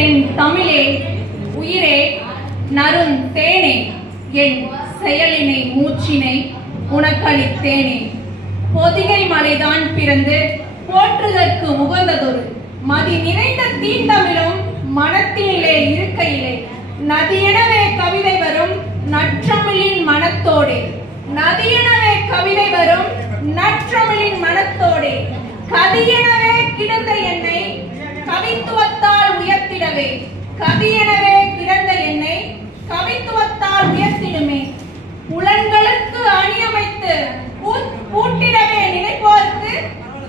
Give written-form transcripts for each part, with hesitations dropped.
சென் தமிழே உயிரே நறும் தேனே என் செயலினை மூச்சினை உனக்களித்தேனே. பொதிகை மலைதான் பிறந்து போற்றுதற்கு உகந்ததொரு மதி நிறைந்த தீண்டமிழும் மனத்திலே இருக்கையிலே நதியெனவே கவிதை வரும் நற்றமிழின் மனத்தோடே. நதியெனவே கவிதை வரும் நற்றமிழின் மனத்தோடே. கதியெனவே கிடந்த என்னை கவித்துவத்தால் உயர்த்திடவே. கதியெனவே கிடந்த என்னை கவித்துவத்தால் உயர்த்திடுமே. புலன்களுக்கு அணியமைத்து பூட்டிடவே நினைப்போர்க்கு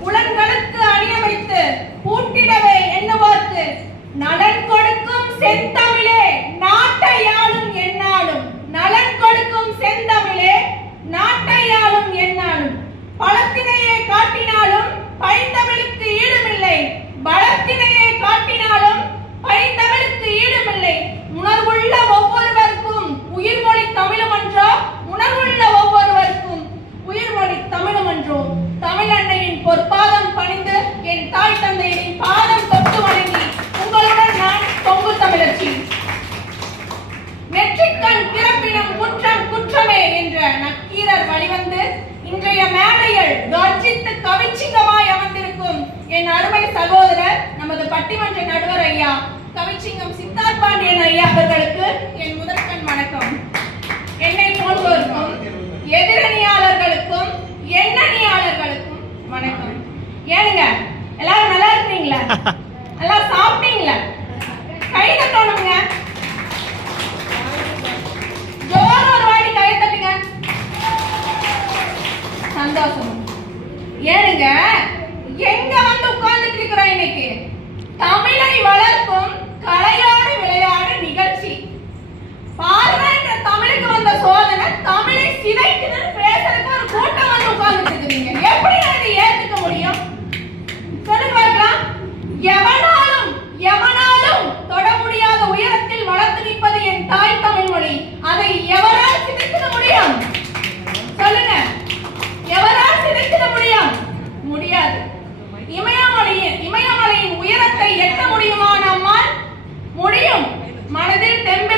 புலன்களுக்கு அணியமைத்து பூட்டிடவே எண்ணுவோர்க்கு நலன் கொடுக்கும் செந்தமிழே நாட்டை ஆளும் எந்நாளும். நலன் கொடுக்கும் செந்தமிழே நாட்டை ஆளும் எந்நாளும். பலத்தினையே காட்டினாலும் பைந்தமிழுக்கு ஈடுமில்லை. பலத்தினையே காட்டினாலும் பைந்தமிழுக்கு ஈடுமில்லை. உணர்வுள்ள ஒவ்வொருவருக்கும் உயிர்மொழி தமிழுமன்றோ. உணர்வுள்ள ஒவ்வொருவருக்கும் உயிர்மொழி தமிழுமன்றோ. தமிழ் அன்னையின் பொற்பாதம் பணிந்து என் தாய் தந்தையின் பாதம் தொட்டு வணங்கி உங்களுடன் நான் தொங்கு தமிழச்சி. நெற்றிக்கண் பிறப்பினும் குற்றம் குற்றமே என்ற நக்கீரர் வழிவந்து இன்றைய மேடையில் கர்ஜித்து கவிச்சிங்கமாய் அமர்ந்திருக்கும் என் அருமை சகோதரர் நமது பட்டிமன்ற நடுவர் ஐயா கவிச்சிங்கம் சித்தார்த் பாண்டியன் ஐயா அவர்களுக்கு என் முதற்கண் வணக்கம். என்னை போன்றோருக்கும் எதிரணியாளர்களுக்கும் எண்ணணியாளர்களுக்கும் வணக்கம். ஏனுங்க எல்லாரும் நல்லா இருக்கீங்களா? எல்லாம் சாப்பிட்டீங்களா? கை தட்டணுங்க. ஜோர ஒரு வாட்டி கை தட்டுங்க. சந்தோஷம். ஏனுங்க எங்க வந்து உட்கார்ந்துட்டு இருக்கிறோம் இன்னைக்கு? தமிழை வளர்க்கும் கலையோடு விளையாட நிகழ்ச்சி. பார்வைன்ற தமிழுக்கு வந்த சோதனை தமிழை சிதைக்குதுன்னு பேசுறதுக்கு ஒரு கூட்டம் வந்து உட்கார்ந்துட்டு இருக்கீங்க. எப்படி அதை ஏத்துக்க முடியும்? சொல்லுங்க பார்க்கலாம். எவனாலும் தொட முடியாத உயரத்தில் வளர்த்து நிற்பது என் தாய் தமிழ் மொழி. அதை எவரால் சிதைக்க முடியும்? சொல்லுங்க. எவரால் சிதைக்க முடியும்? முடியாது. இமயமலையின் உயரத்தை எட்ட முடியுமா நம்மால்? முடியும். மனதில் தெம்ப